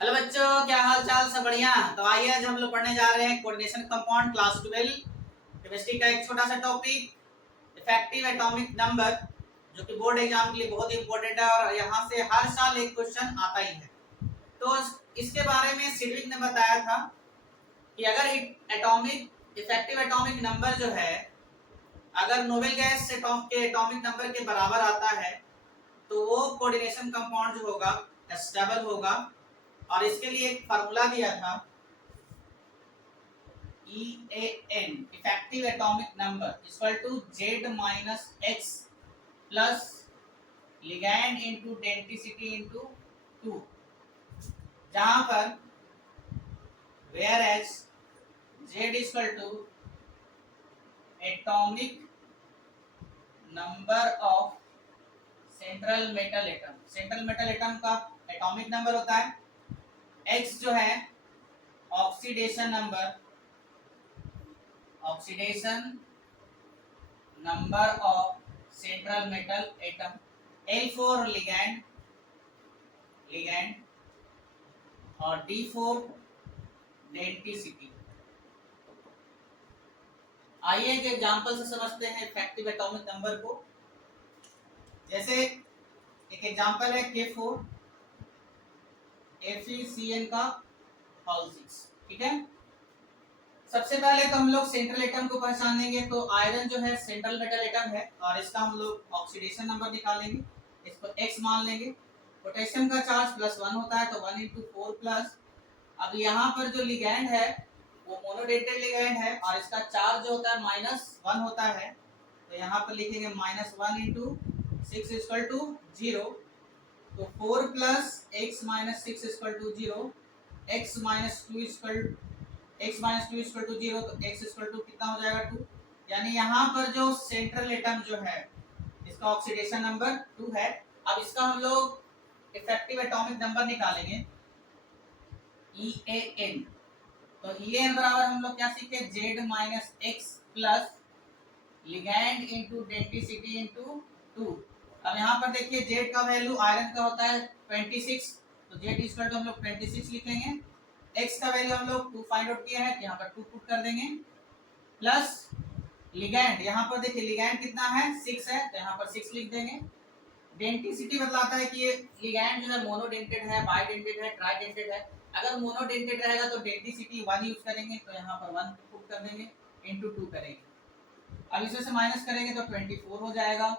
Hello बच्चों, क्या हाल चाल? सब बढ़िया। तो आइए आज हम लोग पढ़ने जा रहे हैं कोऑर्डिनेशन कंपाउंड क्लास 12 केमिस्ट्री का एक छोटा सा टॉपिक इफेक्टिव एटॉमिक नंबर, जो कि बोर्ड एग्जाम के लिए बहुत इंपॉर्टेंट है और यहाँ से हर साल एक क्वेश्चन आता ही है। तो इसके बारे में सिडविक ने बताया था कि अगर एटॉमिक इफेक्टिव एटॉमिक नंबर जो है अगर नोबेल गैस के एटॉमिक नंबर के बराबर आता है तो वो कोऑर्डिनेशन कंपाउंड जो होगा स्टेबल होगा। और इसके लिए एक फार्मूला दिया था EAN effective atomic number equal to Z minus X plus ligand into density into 2, जहां पर whereas Z equal to atomic number of central metal atom, central metal atom का एटॉमिक नंबर होता है, X जो है oxidation number of central metal atom, L for ligand और D for density. आइए एक एग्जांपल से समझते हैं इफेक्टिव एटॉमिक नंबर को। जैसे एक एग्जांपल है K4 FeCN का होल 6। ठीक है, सबसे पहले तो हम लोग सेंट्रल एटम को पहचान लेंगे। तो आयरन जो है सेंट्रल मेटल एटम है और इसका हम लोग ऑक्सीडेशन नंबर निकालेंगे, इसको x मान लेंगे। पोटेशियम का चार्ज +1 होता है तो 1 × 4 प्लस। अब यहाँ पर जो लिगैंड है वो मोनोडेंटेड लिगैंड है और इसका चार्ज जो होता है -1 होता है, तो यहाँ पर लिखेंगे -1 × 6 = 0। तो 4 + x - 6 = 0, x - 2 = 0, तो x = कितना हो जाएगा 2। यानी यहाँ पर जो सेंट्रल एटम जो है इसका ऑक्सीडेशन नंबर 2 है। अब इसका हम लोग इफेक्टिव एटॉमिक नंबर निकालेंगे EAN। तो EAN बराबर हम लोग क्या सीखे, Z minus X plus ligand into density into 2। अब यहाँ पर देखिए Z का वैल्यू आयरन का होता है 26, तो Z इक्वल टू हम लोग 26 लिखेंगे। X का वैल्यू हम लोग 2 फाइंड आउट किया है, यहाँ पर 2 पुट कर देंगे, प्लस लिगैंड, यहाँ पर देखिए लिगैंड कितना है 6 है, तो यहाँ पर 6 लिख देंगे। डेंसिटी बतलाता है कि ये लिगैंड जो है मोनोडेंटेड है, बाइडेंटेड है, ट्राइडेंटेड है। अगर मोनोडेंटेड रहेगा तो डेंसिटी 1 यूज करेंगे, तो यहाँ पर 1 पुट कर देंगे, इंटू 2 करेंगे। अब इसमें से माइनस करेंगे तो 24 हो जाएगा,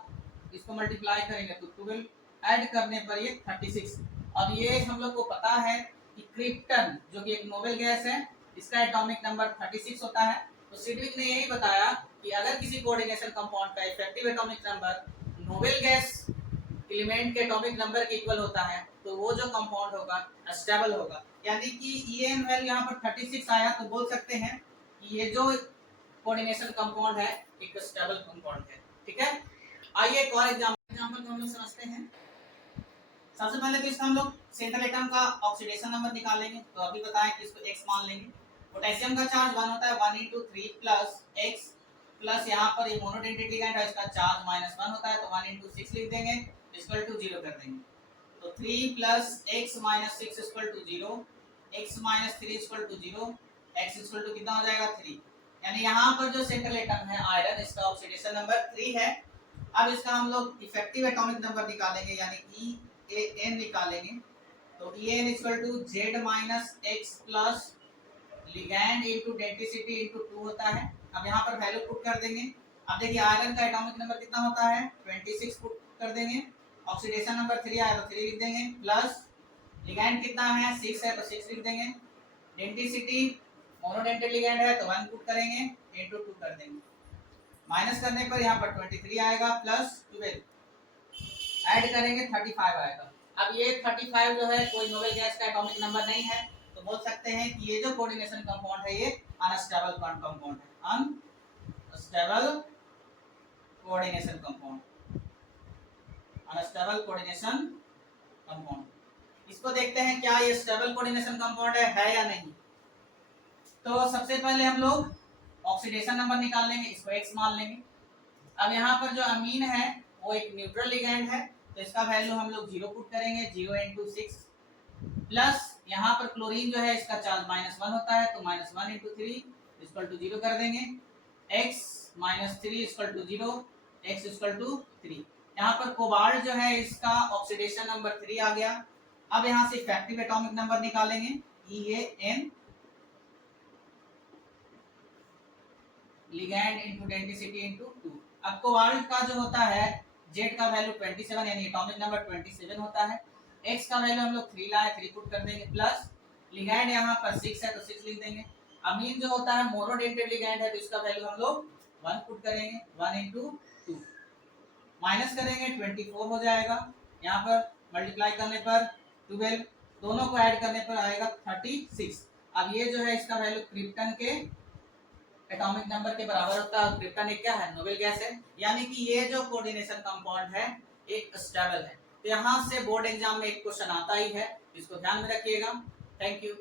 इसको मल्टीप्लाई करेंगे तो 12, ऐड करने पर ये 36। और ये हम लोग को पता है कि क्रिप्टन जो कि एक नोबेल गैस है, इसका एटॉमिक नंबर 36 होता है। तो सिडविक ने यही बताया कि अगर किसी कोऑर्डिनेशन कंपाउंड का effective atomic number noble gas element के एटॉमिक नंबर के इक्वल होता है तो वो जो कंपाउंड होगा स्टेबल होगा। यानी कि EAN वैल्यू यहाँ पर 36 आया, तो बोल सकते हैं कि ये जो कोऑर्डिनेशन कंपाउंड है एक स्टेबल कंपाउंड है। ठीक है, आइए एक और एग्जांपल को हम लोग समझते हैं। सबसे पहले तो इसका हम लोग सेंट्रल एटम का ऑक्सीडेशन नंबर निकालेंगे, तो अभी बताएं कि इसको x मान लेंगे। पोटेशियम का चार्ज 1 होता है, 1 × 3 प्लस x प्लस यहाँ पर ये मोनोडेंटेड लिगैंड है, इसका चार्ज -1 होता है, तो 1 × 6 लिख देंगे, इक्वल टू 0 कर देंगे। तो 3 + x - 6 = 0, x - 3 = 0, x = कितना हो जाएगा 3। यानी यहाँ पर जो सेंट्रल एटम है आयरन, इसका ऑक्सीडेशन नंबर 3 है। अब इसका हम लोग इफेक्टिव एटॉमिक नंबर निकालेंगे, यानी EAN निकालेंगे। तो EAN = Z minus X plus ligand into density into 2 होता है। अब यहाँ पर वैल्यू पुट कर देंगे। अब देखिए आयरन का एटॉमिक नंबर कितना होता है 26, पुट कर देंगे। ऑक्सीडेशन नंबर 3 आया तो 3 लिख देंगे, प्लस लिगैंड कितना है 6 है तो 6 लिख देंगे। डेंसिटी मोनोडेंटेड लिगैंड है तो 1 पुट करेंगे, इंटू 2 कर देंगे। माइनस करने पर यहाँ पर 23 आएगा, प्लस 12 ऐड करेंगे 35 आएगा। अब ये 35 जो है कोई नोबेल गैस का एटॉमिक नंबर नहीं है, तो बोल सकते हैं कि ये जो कोऑर्डिनेशन कंपाउंड है ये अनस्टेबल कंपाउंड है, unstable coordination compound, unstable coordination compound. इसको देखते हैं क्या ये स्टेबल कोऑर्डिनेशन कंपाउंड है या नहीं। तो सबसे पहले हम लोग ऑक्सीडेशन नंबर निकाल लेंगे, इसको x मान लेंगे। अब यहाँ पर जो अमीन है वो एक न्यूट्रल लिगैंड है, तो इसका वैल्यू हम लोग 0 पुट करेंगे, 0 × 6 प्लस यहाँ पर क्लोरीन जो है इसका चार्ज -1 होता है, तो -1 × 3 = 0 कर देंगे। x - 3 = 0, x = 3। यहाँ पर कोबाल्ट जो है इसका ऑक्सीडेशन नंबर 3 आ गया। अब यहाँ से इफेक्टिव एटॉमिक नंबर निकालेंगे, EAN ligand into density into 2। अब कोबाल्ट का जो होता है Z का वैल्यू 27 यानी एटॉमिक नंबर 27 होता है। X का वैल्यू हम लोग 3 लाए, 3 पुट कर देंगे, प्लस लिगैंड यहाँ पर 6 है तो 6 लिख देंगे। अमीन जो होता है मोनोडेंटेड लिगैंड है तो इसका वैल्यू हम लोग 1 पुट करेंगे, 1 × 2 माइनस करेंगे 24 हो जाएगा। यहाँ पर मल्टीप्लाई करने पर 12, दोनों को ऐड करने पर आएगा 36। अब ये जो है इसका वैल्यू क्रिप्टन के एटॉमिक नंबर के बराबर होता है। क्रिप्टन एक क्या है, नोबेल गैस है, यानी कि ये जो कोऑर्डिनेशन कंपाउंड है एक स्टेबल है। तो यहाँ से बोर्ड एग्जाम में एक क्वेश्चन आता ही है, इसको ध्यान में रखिएगा। Thank you.